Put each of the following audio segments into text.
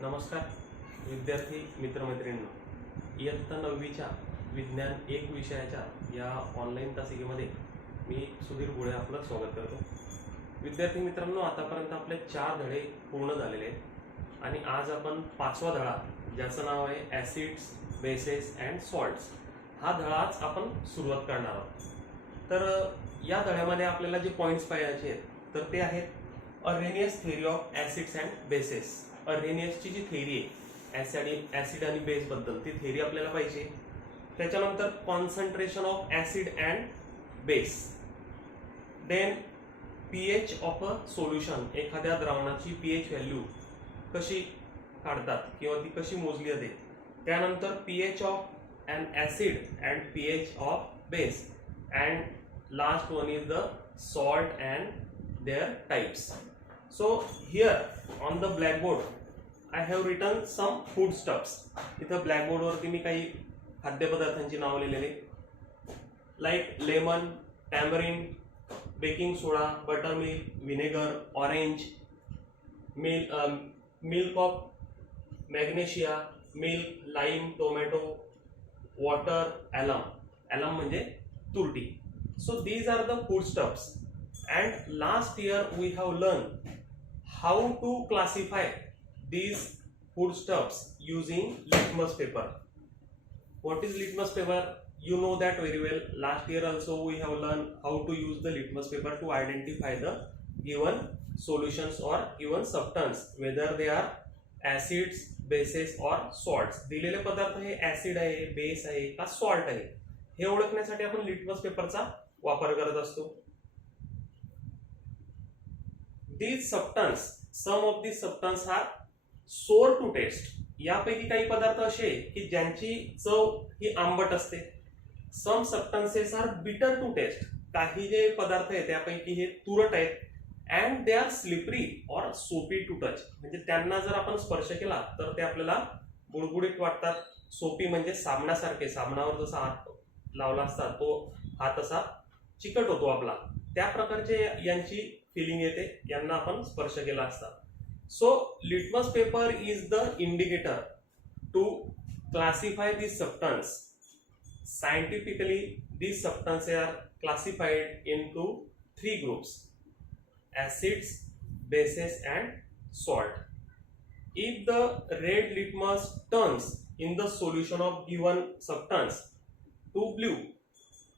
नमस्कार विद्यार्थी मित्रमैत्रिणींनो, इयत्ता 9वीच्या विज्ञान 1 विषयाच्या या ऑनलाईन तासिकेमध्ये मी सुधीर गुळे आपलं स्वागत करतो. विद्यार्थी मित्रांनो, आतापर्यंत आपले 4 धडे पूर्ण झालेले आहेत आणि आज आपण 5वा धडा, ज्याचं नाव आहे ॲसिड्स, बेसेस अँड सॉल्ट्स, हा धडाच आपण सुरुवात करणार आहोत. तर या धड्यामध्ये आपल्याला जे पॉईंट्स पाहायचे आहेत तर ते आहेत Arrhenius theory of acids and bases. अर्रेनियसची जी थेअरी आहे ॲसिड आणि बेस बद्दल, ती थेअरी आपल्याला पाहिजे. त्याच्यानंतर concentration of acid and base, then pH of a solution, एखाद्या द्रावणाची पीएच व्हॅल्यू कशी काढतात किंवा ती कशी मोजली जाते. त्यानंतर pH of an acid and pH of base, and last one is the salt and their types. So here on the blackboard I have written some foodstuffs. इथं ब्लॅकबोर्ड वरती मी काही खाद्यपदार्थांची नावं लिहिलेली, like lemon, tamarind, baking soda, buttermilk, vinegar, orange, milk of magnesia, milk, lime, tomato, water, alum म्हणजे तुरटी. So these are the foodstuffs. And last year we have learned how to classify these foodstuffs using litmus paper. What is litmus paper? You know that very well. Last year also we have learned how to use the litmus paper to identify the given solutions or given substance, whether they are acids, bases or salts. दिलेले पदार्थ हे acid आहे, base आहे का salt आहे, हे ओळखण्यासाठी आपण लिटमस पेपरचा वापर करत असतो. These substance, some of these substance are sour to taste. यापैकी काही पदार्थ असे की ज्यांची चव ही आंबट असते. Some substances are bitter to taste. काही जे पदार्थ आहेत त्यापैकी हे तुरट आहेत. And they are slippery or soapy to touch. म्हणजे त्यांना जर आपण स्पर्श केला तर ते आपल्याला गुळगुळीत वाटतात. सोपी म्हणजे साबणासारखे, साबणावर जसा हात लावला असता तो हात असा चिकट होतो आपला, त्या प्रकारचे यांची फिलिंग येते, यांना आपण स्पर्श केला असता. So litmus paper is the indicator to classify this substance. Scientifically this substance are classified into 3 groups: acids, bases and salt. If the red litmus turns in the solution of given substance to blue,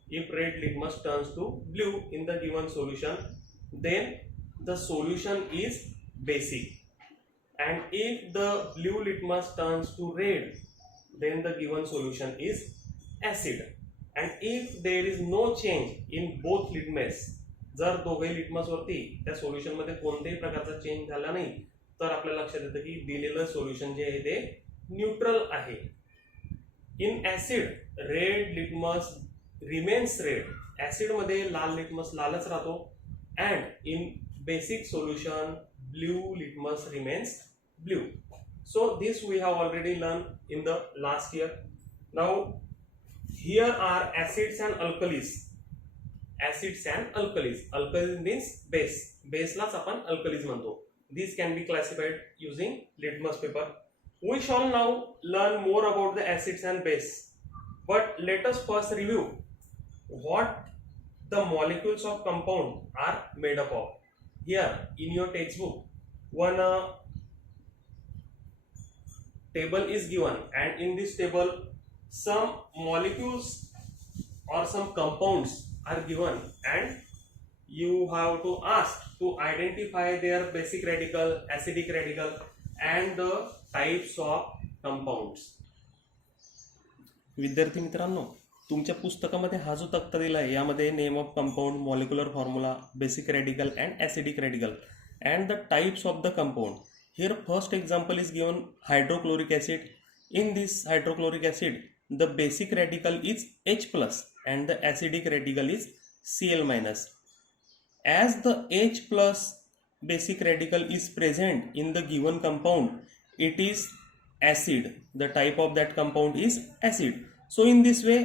if red litmus turns to blue in the given solution, then the solution is basic. And if the blue litmus turns to red, then the given solution is acid. And if there is no change in both litmus, जर दोघे litmus वरती त्या solution मध्ये कोणत्याही प्रकारचा change झाला नाही तर आपल्याला लक्षात येतं की दिलेलं सोल्युशन जे आहे ते न्यूट्रल आहे. In acid red litmus remains red. Acid मध्ये लाल लिटमस लालच राहतो. And in basic solution blue litmus remains blue. So this we have already learned in the last year. Now here are acids and alkalis. Acids and alkalis. Alkalis means base. Base लाच आपण alkalis म्हणतो. These can be classified using litmus paper. We shall now learn more about the acids and base. But let us first review what the molecules of compound are made up of. Here in your textbook one table is given, and in this table some molecules or some compounds are given, and you have to ask to identify their basic radical, acidic radical and the types of compounds. विद्यार्थी मित्रांनो, तुमच्या पुस्तकामध्ये हा जो तक्ता दिला आहे यामध्ये name of compound, molecular formula, basic radical and acidic radical and the types of the compound. Here first example is given hydrochloric acid. In this hydrochloric acid the basic radical is H+ and the acidic radical is Cl-. As the H+ basic radical is present in the given compound, it is acid. The type of that compound is acid. So in this way,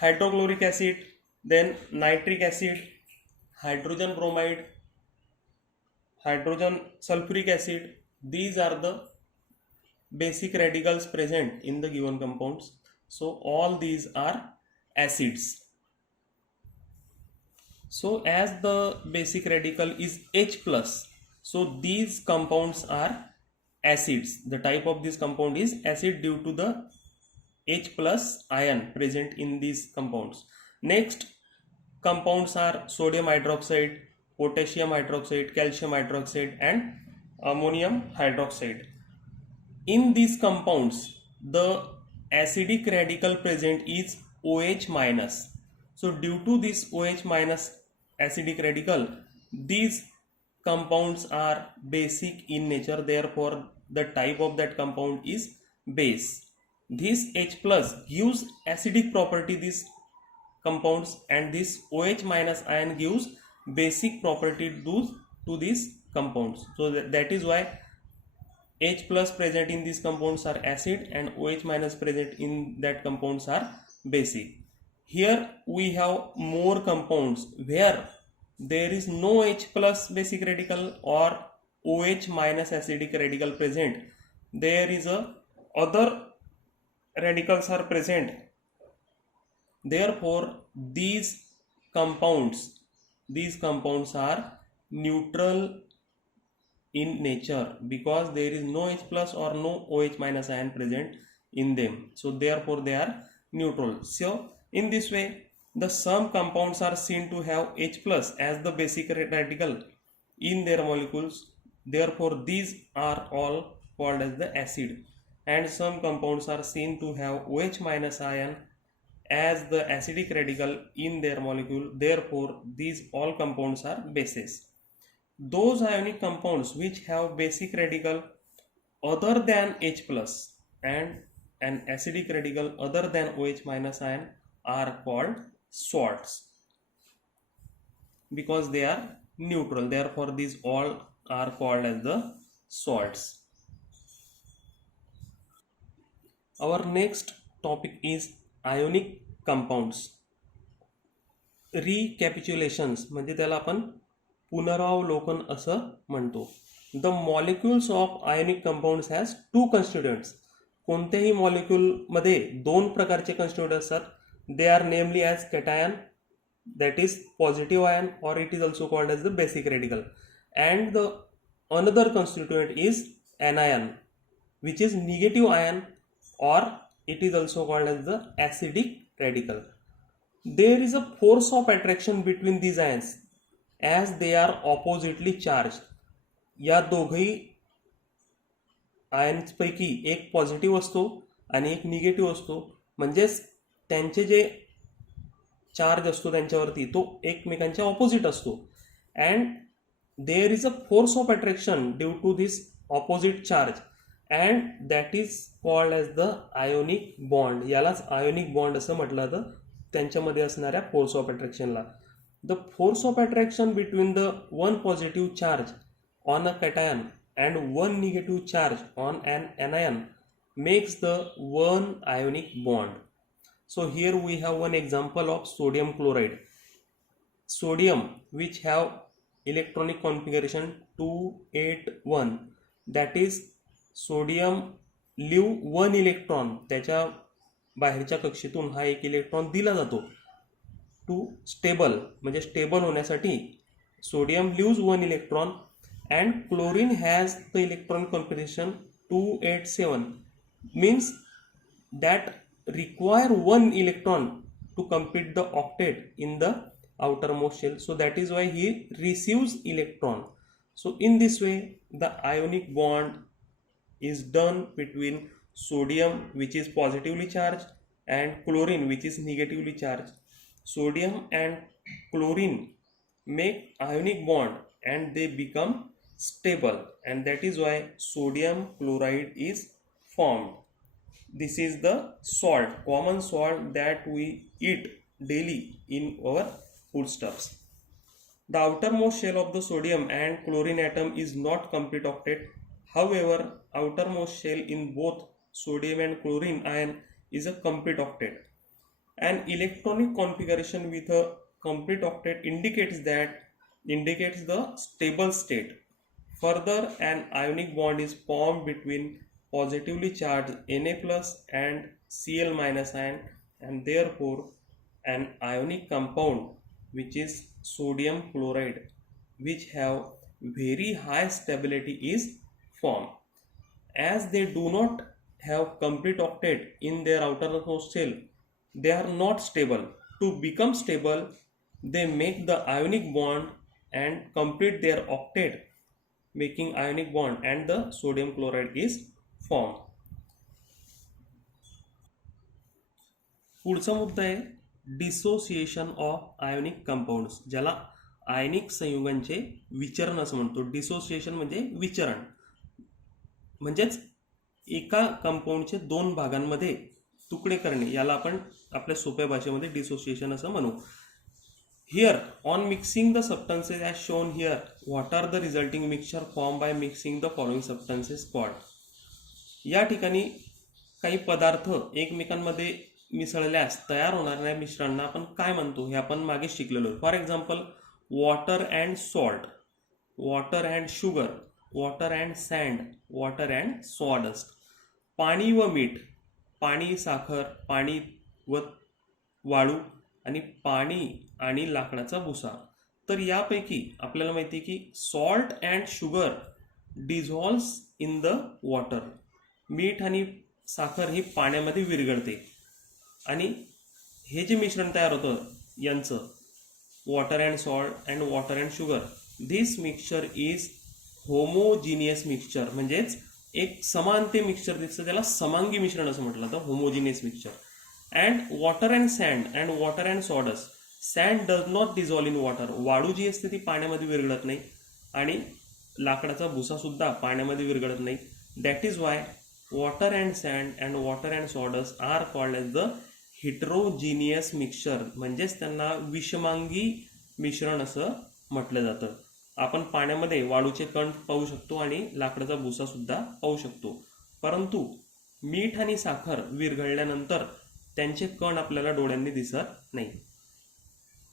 hydrochloric acid, then nitric acid, hydrogen bromide, hydrogen sulfuric acid, these are the basic radicals present in the given compounds. So all these are acids. So as the basic radical is H plus, so these compounds are acids. The type of this compound is acid due to the H plus ion present in these compounds. Next compounds are sodium hydroxide, potassium hydroxide, calcium hydroxide and ammonium hydroxide. In these compounds, the acidic radical present is OH minus. So due to this OH minus acidic radical, these compounds are basic in nature, therefore the type of that compound is base. This H plus gives acidic property these compounds, and this OH minus ion gives basic property to these compounds. So that is why H plus present in these compounds are acid and OH minus present in that compounds are basic. Here we have more compounds where there is no H plus basic radical or OH minus acidic radical present. There is a other radicals are present. Therefore these compounds are neutral in nature because there is no H plus or no OH minus ion present in them. So therefore they are neutral. So in this way the some compounds are seen to have H plus as the basic radical in their molecules. Therefore these are all called as the acid, and some compounds are seen to have OH minus ion as the acidic radical in their molecule. Therefore these all compounds are bases. Those ionic compounds which have basic radical other than H plus and an acidic radical other than OH minus ion are called salts because they are neutral. Therefore these all are called as the salts. Our next topic is ionic compounds. Recapitulations म्हणजे त्याला आपण पुनरावलोकन असं म्हणतो. The molecules of ionic compounds has two constituents. कोणत्याही मॉलिक्युलमध्ये दोन प्रकारचे कन्स्टिट्युएंट असतात. They are namely as cation, that is positive ion, or it is also called as the basic radical, and the another constituent is anion, which is negative ion, or it is also called as the acidic radical. There is a force of attraction between these ions as they are oppositely charged. या दोघही ions पैकी एक positive असतो आणि एक negative असतो, म्हणजेच त्यांचे जे चार्ज असतो त्यांच्यावरती तो एकमेकांच्या ऑपोजिट असतो. And there is a force of attraction due to this opposite charge, and that is called as the ionic bond. यालाच आयोनिक बॉन्ड असं म्हटलं जातं त्यांच्यामध्ये असणाऱ्या फोर्स ऑफ अट्रॅक्शनला. The force of attraction between the one positive charge on a cation and one negative charge on an anion makes the one ionic bond. So here we have one example of sodium chloride. Sodium which have electronic configuration 281, that is sodium leave one electron, त्याच्या बाहेरच्या कक्षेतून हा एक electron दिला जातो to stable, म्हणजे stable होण्यासाठी sodium leaves one electron. And chlorine has the electron configuration 287, means that require one electron to complete the octet in the outermost shell. So that is why he receives electron. So in this way the ionic bond is done between sodium which is positively charged and chlorine which is negatively charged. Sodium and chlorine make ionic bond and they become stable, and that is why sodium chloride is formed. This is the salt, common salt that we eat daily in our foodstuffs. The outermost shell of the sodium and chlorine atom is not complete octet. However, outermost shell in both sodium and chlorine ion is a complete octet. An electronic configuration with a complete octet indicates the stable state. Further, an ionic bond is formed between positively charged Na plus and Cl minus ion, and therefore an ionic compound which is sodium chloride which have very high stability is formed. As they do not have complete octet in their outermost shell, they are not stable. To become stable, they make the ionic bond and complete their octet, making ionic bond, and the sodium chloride is formed. पुढचा मुद्दा आहे dissociation of ionic compounds, ज्याला आयनिक संयुगांचे विचरण असं म्हणतो. Dissociation म्हणजे विचरण, म्हणजेच एका कंपाऊंडचे दोन भागांमध्ये तुकडे करणे, याला आपण आपल्या सोप्या भाषेमध्ये डिसोसिएशन असं म्हणू. Here on mixing the substances as shown here, what are the resulting mixture form by mixing the following substances called. या ठिकाणी काही पदार्थ एकमेकांमध्ये मिसळल्यास तयार होणाऱ्या मिश्रणांना आपण काय म्हणतो हे आपण मागे शिकलेलो. For example, water and salt, water and sugar, water and sand, water and sawdust. पाणी व मीठ, पाणी साखर, पाणी व वाळू, आणि पाणी आणि लाकडाचा भुसा. तर यापैकी आपल्याला माहिती आहे की salt and sugar dissolves in the water. मीठ आणि साखर ही पाण्यामध्ये विरघळते, आणि हे जे मिश्रण तयार होतं यांचं, water and salt and water and sugar, this mixture is homogeneous mixture. म्हणजेच एक समानते मिक्सचर दिसतं, त्याला समांगी मिश्रण असं म्हटलं जातं, homogeneous mixture. And water and sand and water and sawdust, sand does not dissolve in water, वाळू जी असते ती पाण्यामध्ये विरघळत नाही, आणि लाकडाचा भुसा सुद्धा पाण्यामध्ये विरघळत नाही. That is why water and sand and water and sawdust are called as the heterogeneous mixture. म्हणजेच त्यांना विषमांगी मिश्रण असं म्हटलं जातं. आपण पाण्यामध्ये वाळूचे कण पाहू शकतो आणि लाकडाचा भुसा सुद्धा पाहू शकतो, परंतु मीठ आणि साखर विरघळल्यानंतर त्यांचे कण आपल्याला डोळ्यांनी दिसत नाही.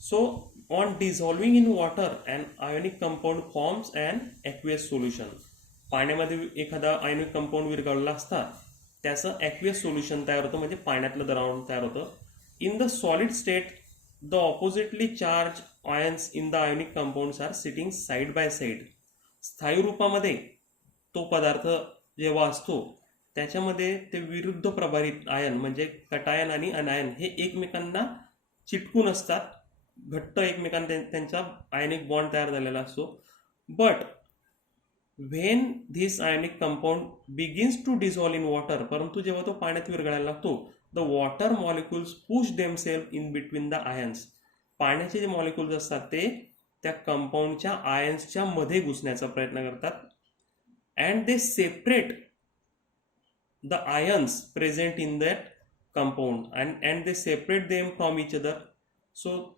So on dissolving in water and ionic compound forms and aqueous solution. पाण्यामध्ये एखादा आयोनिक कंपाऊंड विरघळला असता त्याचं ॲक्वियस सोल्युशन तयार होतं, म्हणजे पाण्यातलं द्रावण तयार होतं. In the solid state, the oppositely charge ions in the ionic compounds are sitting side by side. स्थायी रूपामध्ये तो पदार्थ जेव्हा असतो त्याच्यामध्ये ते विरुद्ध प्रभारित आयन म्हणजे कटायन आणि अनायन हे एकमेकांना चिटकून असतात, घट्ट एकमेकांना त्यांचा आयनिक बॉन्ड तयार झालेला असतो. But when this ionic compound begins to dissolve in water, परंतु जेव्हा तो पाण्यात विरघळायला लागतो, the water molecules push themselves in between the ions. पाण्याचे जे मॉलिक्युल्स असतात ते त्या कंपाऊंडच्या आयन्सच्या मध्ये घुसण्याचा प्रयत्न करतात. And they separate the ions present in that compound and they separate them from each other. So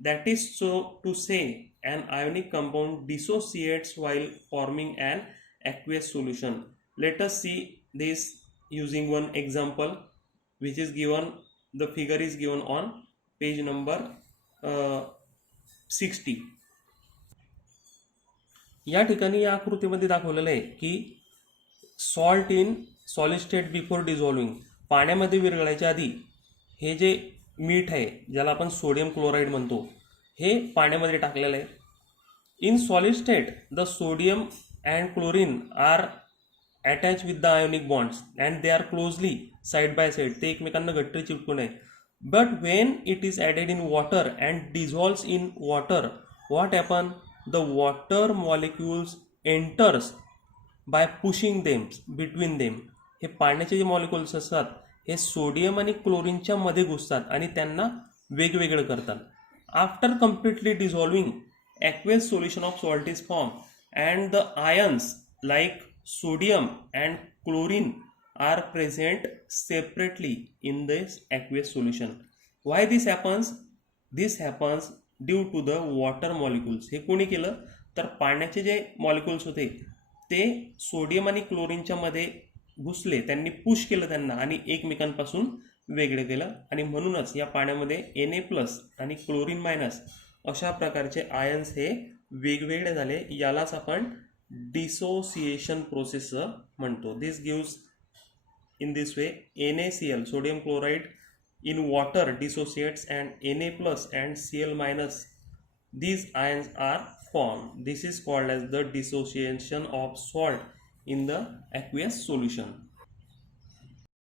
that is so to say an ionic compound dissociates while forming an aqueous solution. Let us see this using one example which is given, the figure is given on page number 60. या ठिकाणी या आकृतीमध्ये दाखवलेलं आहे की salt in solid state before dissolving, पाण्यामध्ये विरघळायच्या आधी हे जे मीठ आहे ज्याला आपण सोडियम क्लोराईड म्हणतो हे पाण्यामध्ये टाकलेलं आहे. In solid state the sodium and chlorine are attach with the ionic bonds and they are closely side by side, ते एकमेकांना घट्ट चिपकून आहे. But when it is added in water and dissolves in water, what happen, the water molecules enters by pushing them between them. हे पाण्याचे जे molecules असतात हे सोडियम आणि क्लोरीनच्या मध्ये घुसतात आणि त्यांना वेगवेगळं करतात. After completely dissolving, aqueous solution of salt is form and the ions like sodium and chlorine are present separately in this aqueous solution. Why this happens? This happens due to the water molecules. हे कोणी केलं तर पाण्याचे जे molecules होते ते sodium आणि क्लोरीनच्या मध्ये घुसले, त्यांनी पुश केलं त्यांना आणि एकमेकांपासून वेगळे केलं, आणि म्हणूनच या पाण्यामध्ये Na प्लस आणि क्लोरीन मायनस अशा प्रकारचे आयन्स हे वेगवेगळे झाले. यालाच आपण डिसोसिएशन प्रोसेस म्हणतो. दिस gives in this way NaCl, sodium chloride in water dissociates and Na plus and Cl minus, these ions are formed. This is called as the dissociation of salt in the aqueous solution.